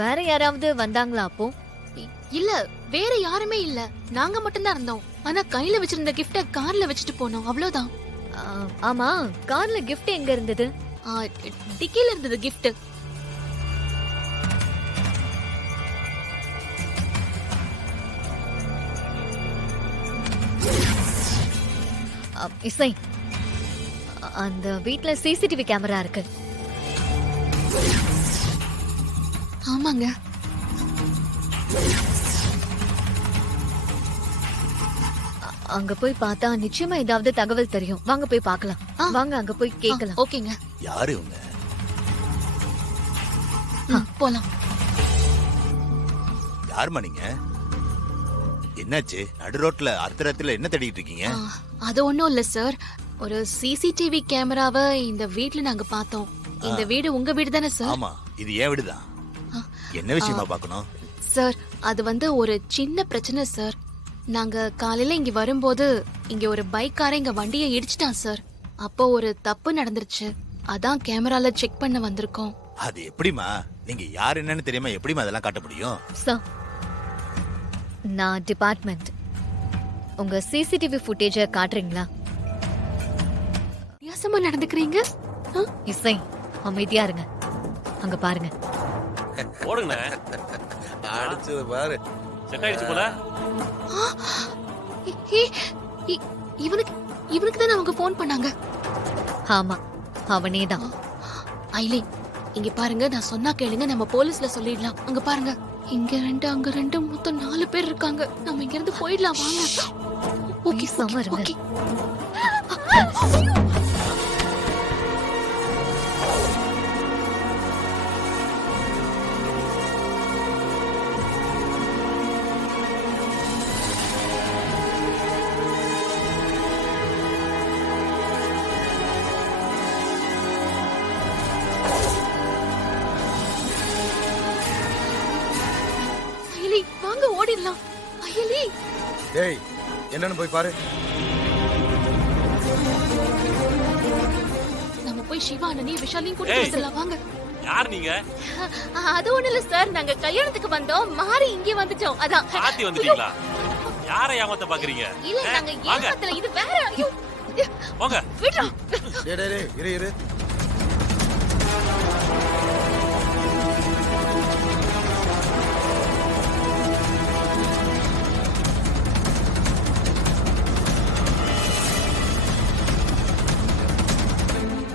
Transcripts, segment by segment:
வேற யாராவது வந்தாங்களா அப்போ? இல்ல, வேற யாருமே இல்ல. நாங்க மட்டும் தான் இருந்தோம். ஆனா கையில வச்சிருந்த கிஃப்ட கார்ல வச்சுட்டு போனோம், அவ்வளவுதான். ஆமா, கார்ல gift எங்க இருந்தது? டிக்கில இருந்தது கிஃப்ட். இசை, அந்த வீட்ல சிசிடிவி கேமரா இருக்கு. ஆமாங்க. அங்க போய் பார்த்தா நிச்சயமா ஏதாவது தகவல் தெரியும். வாங்க போய் பார்க்கலாம். வாங்க அங்க போய் கேட்கலாம். ஓகேங்க, யாரு இவங்க? போலாம். யாருமா நீங்க? என்னாச்சு? நடு ரோட்ல அர்த்தராத்திரில என்ன தேடிட்டு இருக்கீங்க? அது ஒண்ணும் இல்ல சார். ஒரு சிசிடிவி கேமராவை இந்த வீட்ல நாங்க பார்த்தோம். இந்த வீடு உங்க வீடு தானே சார்? ஆமா, இது ஏன் வீடுதான். என்ன விஷயமா பார்க்கணும்? சார், அது வந்து ஒரு சின்ன பிரச்சனை சார். நாங்க காலையில இங்க வரும்போது இங்க ஒரு பைக்காரன் எங்க வண்டியை இடிச்சிட்டான் சார். அப்போ ஒரு தப்பு நடந்துருச்சு. அதான் கேமரால செக் பண்ண வந்திருக்கோம். அது எப்படிமா? நீங்க யார் என்னன்னு தெரியாம எப்படிமா அதெல்லாம் காட்ட முடியும்? சார், நான் டிபார்ட்மெண்ட். உங்க சிசிடிவி ஃபுட்டேஜ காட்டுறீங்களா? வித்தியாசமா நடந்துக்கிறீங்க. இசை, அமைதியா இருங்க. அங்க பாருங்க. ஓடுங்க. அடிச்சது பாரு. செட் ஆயிடுச்சு போல. இவனுக்கு தானே அவங்க போன் பண்ணாங்க. ஆமா, அவனேதான். ஐலி, இங்க பாருங்க, நான் சொன்னா கேளுங்க. நம்ம போலீஸ்ல சொல்லிடலாம். அங்க பாருங்க, இங்க 2 அங்க 2 மொத்தம் 4 பேர் இருக்காங்க. நம்ம இங்க இருந்து போயிடலாம், வாங்க. ஓகே சமர். ஓகே. ஐலி, வாங்க ஓடிடலாம். ஐலி, டேய், என்னன்னு போய் பாரு. நம்ம போய் சிவா அண்ணனி விஷாலையும் கூட்டிட்டு வந்துடலாம், வாங்க. யார் நீங்க? அது ஒண்ணு இல்ல சார், நாங்க கல்யாணத்துக்கு வந்தோம். மாறி இங்கே வந்துட்டோம், அதான். பாத்தி வந்துட்டீங்களா? யாரை ஏமாத்த பாக்குறீங்க? இல்ல, நாங்க வாங்க. ஏமாத்தல, இது வேற. ஐயோ, போங்க. விடுடா. டேய் டேய் டேய், இரு இரு.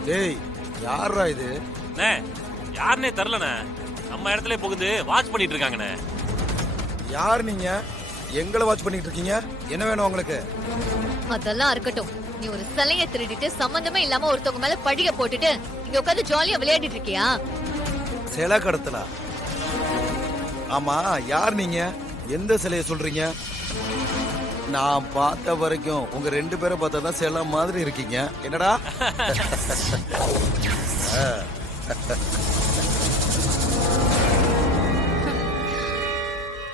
டேய், யாரா இது? அண்ணே, யாருனே தெரியலண்ணே. நம்ம இடத்துல புகுந்து வாட்ச் பண்ணிட்டு இருக்காங்கண்ணே. யார் நீங்க? எங்களை வாட்ச் பண்ணிட்டு இருக்கீங்க? என்ன வேணும் உங்களுக்கு? அதெல்லாம் இருக்கட்டும். நீ ஒரு சிலையை திருடிட்டு சம்பந்தமே இல்லாம ஒருத்தவங்க மேல பழிய போட்டுட்டு இங்க உட்காந்து ஜாலியா விளையாடிட்டு இருக்கியா? சிலை கடத்தலா? ஆமா, யார் நீங்க? எந்த சிலையை சொல்றீங்க? நான் பார்த்த வரைக்கும் உங்க 2 பேரை பார்த்தா தான் சிலை மாதிரி இருக்கீங்க. என்னடா?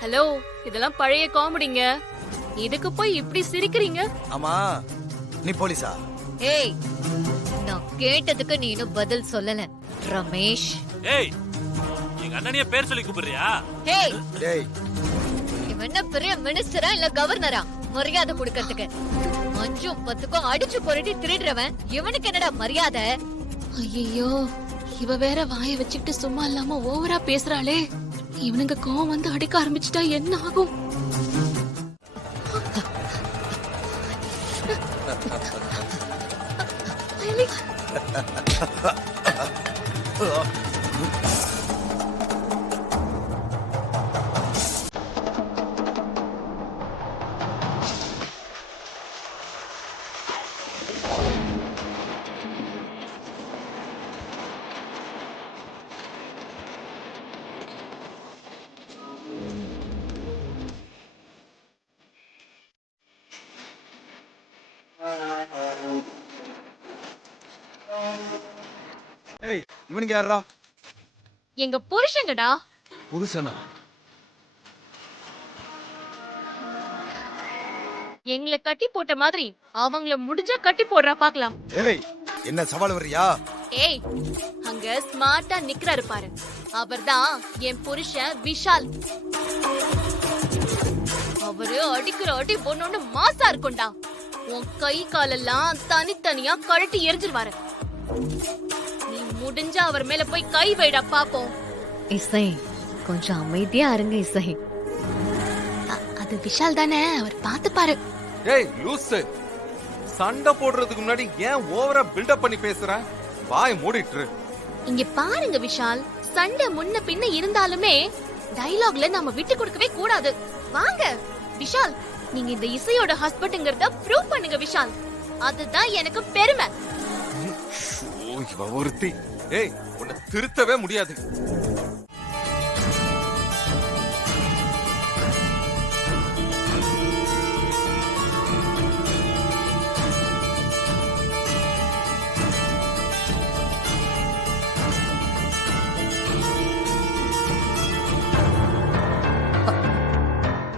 ஹலோ, இதெல்லாம் பழைய காமெடிங்க. இதுக்கு போய் இப்படி சிரிக்கிறீங்க? ஆமா, நீ போலீஸா? ஏய், நான் கேட்டதுக்கு நீ இன்னும் பதில் சொல்லல ரமேஷ். ஏய், எங்க அண்ணனைய பேர் சொல்லி கூப்பிடுறியா? ஏய், டேய், இவன் என்ன பெரிய மினிஸ்டரா இல்ல கவர்னரா மரியாதை கொடுக்கறதுக்கு? 5ம் 10க்கும் அடிச்சு புரட்டி திருடுறவன் இவனுக்கு என்னடா மரியாதை? ஐயோ, இவ வேற வாயை வச்சுக்கிட்டு சும்மா இல்லாம ஓவரா பேசுறாளே. இவனுங்க கோவம் வந்து அடிக்க ஆரம்பிச்சுட்டா என்ன ஆகும்? ஐலி, ஏய், இவனுக்கு யாரா? எங்க புருஷங்கடா. புருஷனா? எங்களை கட்டி போட்ட மாதிரி அவங்கள முடிஞ்சா கட்டி போடுறா பாக்கலாம். ஏய், என்ன சவால் வர்றியா? ஏய், அங்க ஸ்மார்ட்டா நிக்கறாரு பாரு, அவர்தான் என் புருஷன் விஷால். அவரு அடிக்கிற அடி பொண்ணு மாசா இருக்கும்டா. உன் கை காலெல்லாம் தனித்தனியா கழட்டி எரிஞ்சிருவாரு. நீ முடிஞ்சா அவர் மேல போய் கை வைடா பாப்போம். இசை கொஞ்சம் அமைதியா இருங்க இசை. அது விஷால் தானே, அவர் பாத்துப்பாரு. ஏய் லூசு, சண்டை போடுறதுக்கு முன்னாடி ஏன் ஓவரா பில்டப் பண்ணி பேசுற? வாய் மூடிட்டு. இங்க பாருங்க விஷால், சண்டை முன்ன பின்ன இருந்தாலுமே டயலாக்ல நம்ம விட்டு கொடுக்கவே கூடாது. வாங்க விஷால், நீங்க இந்த இசையோட ஹஸ்பண்ட்ங்கறத ப்ரூவ் பண்ணுங்க விஷால். அதுதான் எனக்கு பெருமை. இவ ஒருத்தி. ஏய், உன்னை திருத்தவே முடியாது.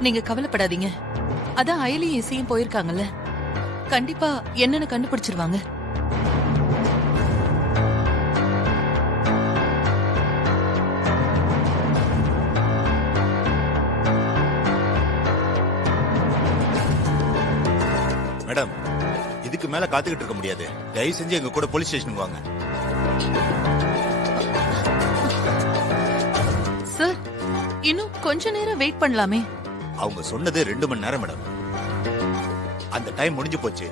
நீங்க கவலைப்படாதீங்க. அதான் அயலியும் இசையும் போயிருக்காங்கல்ல, கண்டிப்பா என்னன்னு கண்டுபிடிச்சிருவாங்க. மேடம், இதுக்கு மேல காத்துக்கிட்டு இருக்க முடியாது. தயவு செஞ்சு எங்க கூட போலீஸ் ஸ்டேஷனுக்கு வாங்க. சார், இன்னும் கொஞ்ச நேரம் வெயிட் பண்ணலாமே. அவங்க சொன்னது 2 மணி நேரம் மேடம். அந்த டைம் முடிஞ்சு போச்சு.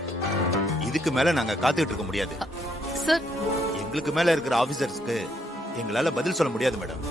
இதுக்கு மேல நாங்க காத்துக்கிட்டு இருக்க முடியாது. சார், எங்களுக்கு மேல இருக்கிற ஆபீசர்ஸ்க்கு எங்களால பதில் சொல்ல முடியாது மேடம்.